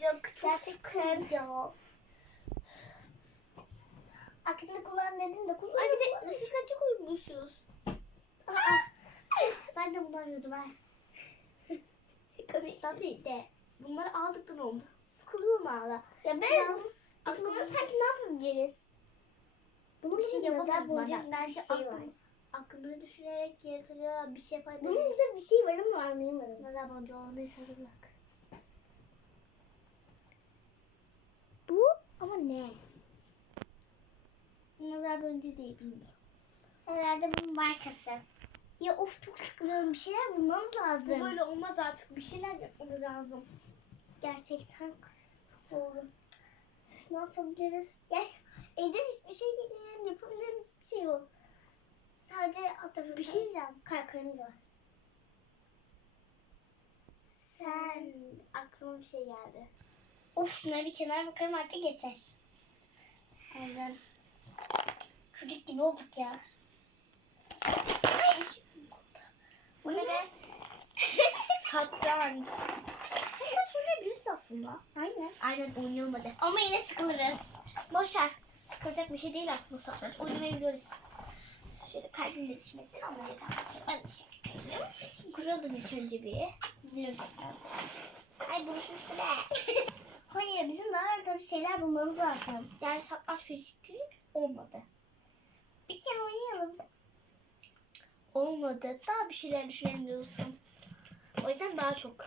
sıcak. Çok sıkıntı. Aklını kullan dedin de kullan. Ay bir de ışık açık uyumuşuz. Ben de bunu arıyordum ha. Tabii de bunları aldıktan oldu. Sıkılıyorum hala. Ya ben Biraz aklımız- sanki ne yapabiliriz? Bunun Bir şey yapamadım bana. Bence bir şey aklımız, aklımızı düşünerek yaratıcılar bir şey Bunun yapabiliriz. üzerinde bir şey var ama bilmiyorum. Nazar boncuğu olduysa da bak. Bu ama ne? Nazar boncuğu değil bilmiyorum. Herhalde bunun markası. Ya of çok sıkılıyorum. Bir şeyler bulmamız lazım. Bu böyle olmaz artık. Bir şeyler yapmamız lazım. Gerçekten oldu. Ne yapabiliriz? Ya evde hiçbir şey yok. Yani yapabileceğimiz hiçbir şey yok. Sadece atıyorum. Bir şey diyeceğim. Kalkanımız var. Sen aklıma bir şey geldi. Of şunları bir kenara bakarım artık yeter. Aynen. Çocuk gibi olduk ya. Bu ne be? Satranç. Satranç oynayabiliriz aslında. Aynen. Aynen oynayalım hadi. Ama yine sıkılırız. Boş ver. Sıkılacak bir şey değil aslında satranç. Oynamayabiliriz. Şöyle kalbim de düşmesin ama yeter. Ben de şey Kuralım ilk önce bir. Ay buruşmuştu be. Hayır bizim daha öyle şeyler bulmamız lazım. Yani satranç fizikli olmadı. Bir kere oynayalım. Olmadı. Daha bir şeyler düşünelim diyorsun. O yüzden daha çok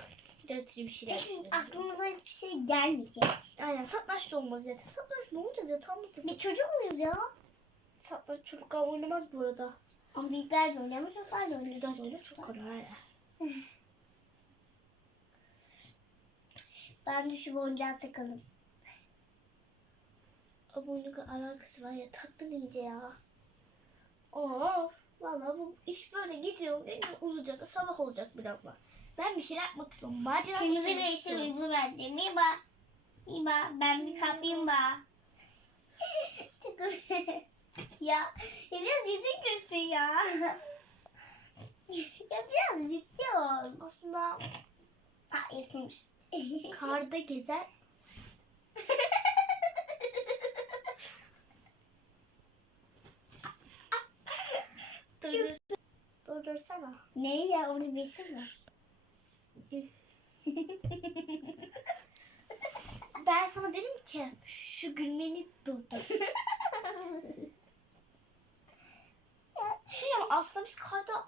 yaratıcı bir şeyler düşünelim. aklımıza hiçbir şey gelmeyecek. Aynen satranç da olmaz zaten. Satranç ne olacak ya tam da Bir çocuk muyuz ya? Satranç çocuklar oynamaz bu arada. Ama büyükler de oynuyor, çocuklar da oynuyor. Birden sonra çok kolay ya. Ben de şu boncuğa takıldım. Ne kadar alakası var ya taktın iyice ya. Of valla bu iş böyle gidiyor. gidiyor, Uzayacak sabah olacak birazdan. Ben bir şeyler yapmak istiyorum. Macera Kırmızı ile yeşil uyumlu bence. Miba. Miba. Ben bir kaplayayım Çok ya, ya biraz yüzün gülsün ya. ya biraz ciddi ol. Aslında Ha yırtılmış. Karda gezer. Dur, Durdursana. Ne ya onu bilsin mi? Ben sana dedim ki şu gülmeni durdur. Şey ama aslında biz karda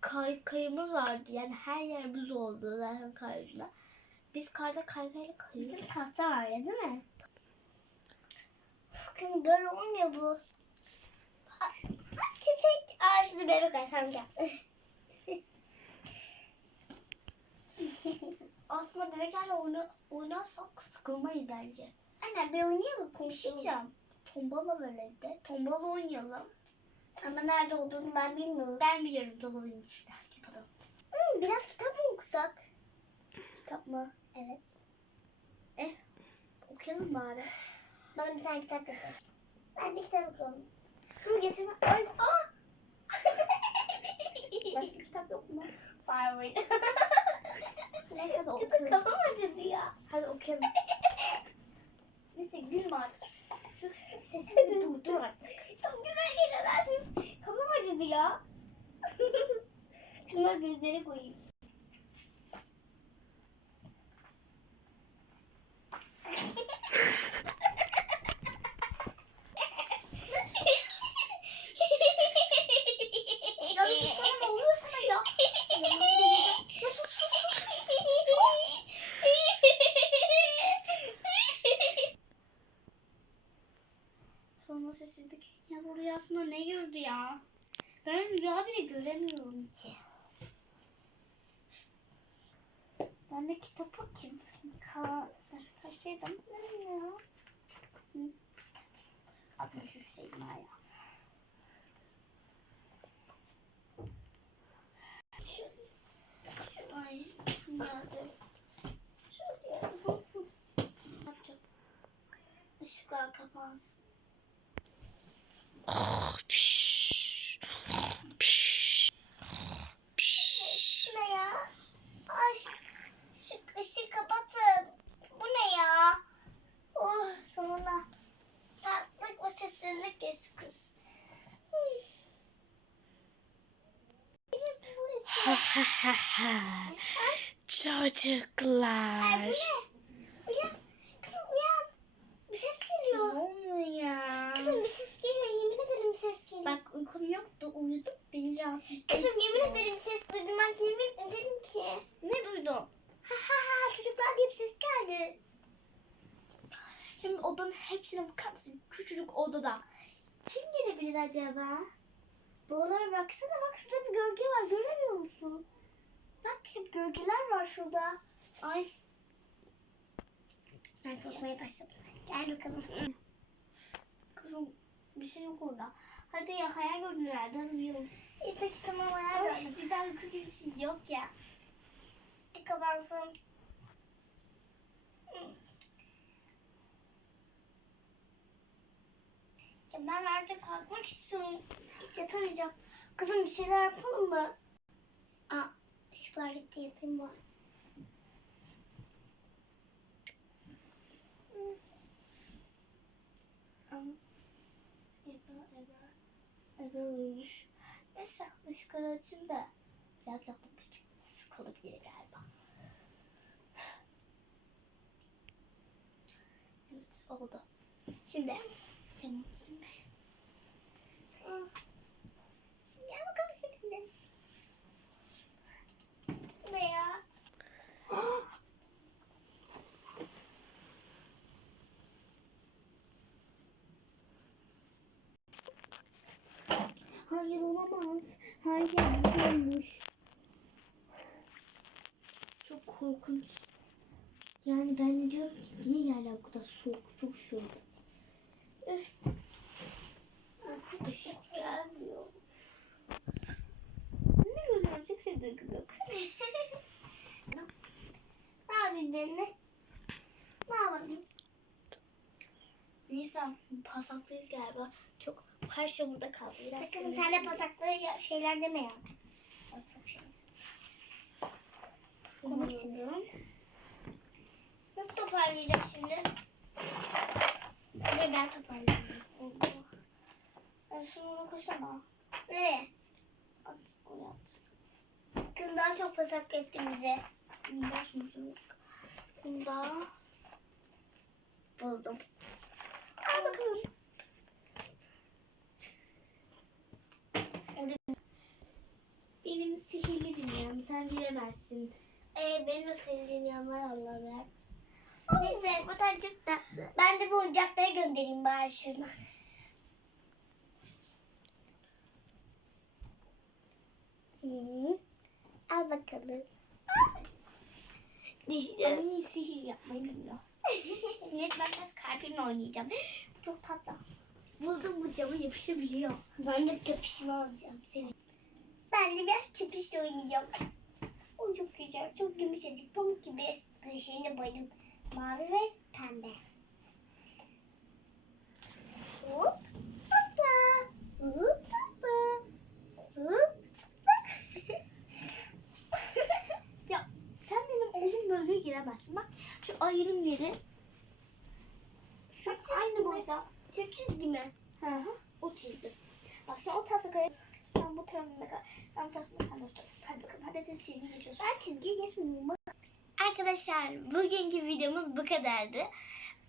kay, kayımız vardı. Yani her yer buz oldu zaten kayıyla. Biz karda kaykayla kayıyoruz. Bizim tahta var ya değil mi? Bakın böyle olmuyor bu. Köpek. Aa şimdi bebek var. Tamam gel. Aslında bebeklerle oyna, oynarsak sıkılmayız bence. Anne bir oynayalım Bir şey. Tombala var evde. Tombala oynayalım. Ama nerede olduğunu ben bilmiyorum. Ben biliyorum dolabın içinde. Yapalım. Hmm, biraz kitap mı okusak? Kitap mı? Evet. Eh. Okuyalım bari. Ben bir tane kitap yapacağım. Bence kitap okuyalım. Şunu getirme. Ay, aa! Başka kitap yok mu? Var var. Neyse hadi Kızım okuyalım. kafam acıdı ya. Hadi okuyalım. Neyse gülme artık. Şu sesini durdur artık. Çok güzel geliyor? Kafam acıdı ya. Şunları gözlere koyayım. Ya bir sus sana ne oluyor sana ya? Ya sus sus sus. Sonra sessizlik. Ya bu rüyasında ne gördü ya? Ben rüya bile göremiyorum ki. Ben de kitap okuyayım. Ka kaçtaydım? Ya. Hı. 63'teyim hala. Şu, şu, ay, nerede? Şuraya. Ne yapacağım? Işıklar kapansın. Ne ya? Ay ışık, ışık kapatın. Bu hazırlık geç kız. Çocuklar. Ay bu ne? Kızım uyan. Bir ses geliyor. oluyor ya? Kızım bir ses geliyor. Yemin ederim ses geliyor. Bak uykum yoktu uyudum beni rahatsız Kızım yemin ederim ses duydum. Ben yemin ederim ki. Ne duydun? Ha ha ha çocuklar diye bir ses geldi. Şimdi odanın hepsine bakar mısın? Küçücük odada. Kim gelebilir acaba? Buralara baksana bak şurada bir gölge var göremiyor musun? Bak hep gölgeler var şurada. Ay Ben korkmaya başladım. Gel bakalım. kızım bir şey yok orada. Hadi ya hayal hadi uyuyalım. İyi peki tamam Ay, kalk. güzel uyku gibisin yok ya. Ya ben artık kalkmak istiyorum. Hiç yatamayacağım. Kızım bir şeyler yapalım mı? Aa, ışıklar gitti yatayım. Ama Ebra, Ebra, Ebra uyumuş. Neyse ışıkları açayım da biraz da peki sıkılabilir galiba. Evet oldu. Şimdi tamam şimdi. Aa. Gel bakalım şimdi. Ne ya? Hayır olamaz. Her yer olmuş. Çok korkunç. Yani ben de diyorum ki niye yerler bu kadar soğuk? Çok soğuk. Öf. Artık hiç gelmiyor. Ne güzel çok sevdiğim kız yok. Ne yapayım ben de? Ne yapayım? Neyse pasaklıyız galiba. Çok her şey burada kaldı. Biraz Kızım sen de pasakları şeyler deme ya. Şey. konuşuyorum. Nasıl toparlayacak şimdi? Ve ben toparlayacağım. Ben şunu ona koşama. Nereye? At, oraya at. Kız daha çok pasak ettin bize. Bundan şunu Bunda buldum. Al bakalım. Benim sihirli dünyam. Sen bilemezsin. Ee, benim de senin dünyam var Allah ver. Neyse bu da çok tatlı. Ben de bu oyuncakları göndereyim bari şuradan. Hı. Al bakalım. Ay sihir yapmayı bilmiyor. Neyse ben biraz kalbimle oynayacağım. Çok tatlı. Buldum bu camı yapışabiliyor. Ben de köpüşümü alacağım seni. Ben de biraz köpüşle oynayacağım. O çok güzel, çok yumuşacık, pamuk gibi. Gülşeğine bayıldım. Mavi ve pembe. Hop, hoppa. Hop, hoppa. Hop, Ya sen benim oğlum bölgeye giremezsin. Bak şu ayrım yeri. Şu aynı boyda. Tek çizgi mi? Hı hı. O çizdi. Bak sen o tarafta kay. Bu tarafına kay. Ben bu tarafına sen de tarafına. Hadi bakalım. Hadi hadi çizgi geçiyorsun. Ben çizgiye geçmiyorum. Arkadaşlar bugünkü videomuz bu kadardı.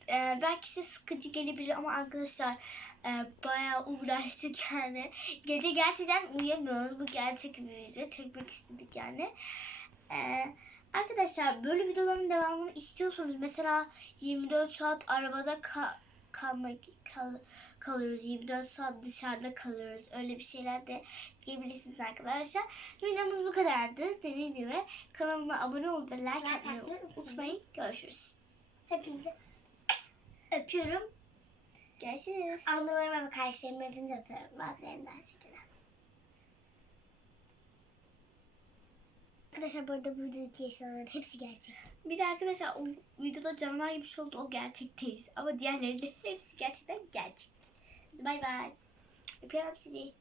Ee, belki size sıkıcı gelebilir ama arkadaşlar e, bayağı uğraştık yani. Gece gerçekten uyuyamıyoruz. Bu gerçek bir video. Çekmek istedik yani. Ee, arkadaşlar böyle videoların devamını istiyorsanız mesela 24 saat arabada ka- kalmak kal- kalıyoruz. 24 saat dışarıda kalıyoruz. Öyle bir şeyler de diyebilirsiniz arkadaşlar. Videomuz bu kadardı. Dediğim gibi kanalıma abone olup like atmayı unutmayın. Görüşürüz. Hepinizi öpüyorum. Görüşürüz. Ablalarıma ve kardeşlerime hepinizi öpüyorum. Bazılarından şekilde. Arkadaşlar bu arada bu videodaki hepsi gerçek. Bir de arkadaşlar o videoda canavar gibi bir şey oldu. O gerçek değil. Ama diğerleri de hepsi gerçekten gerçek. Bay bay. Öpüyorum sizi.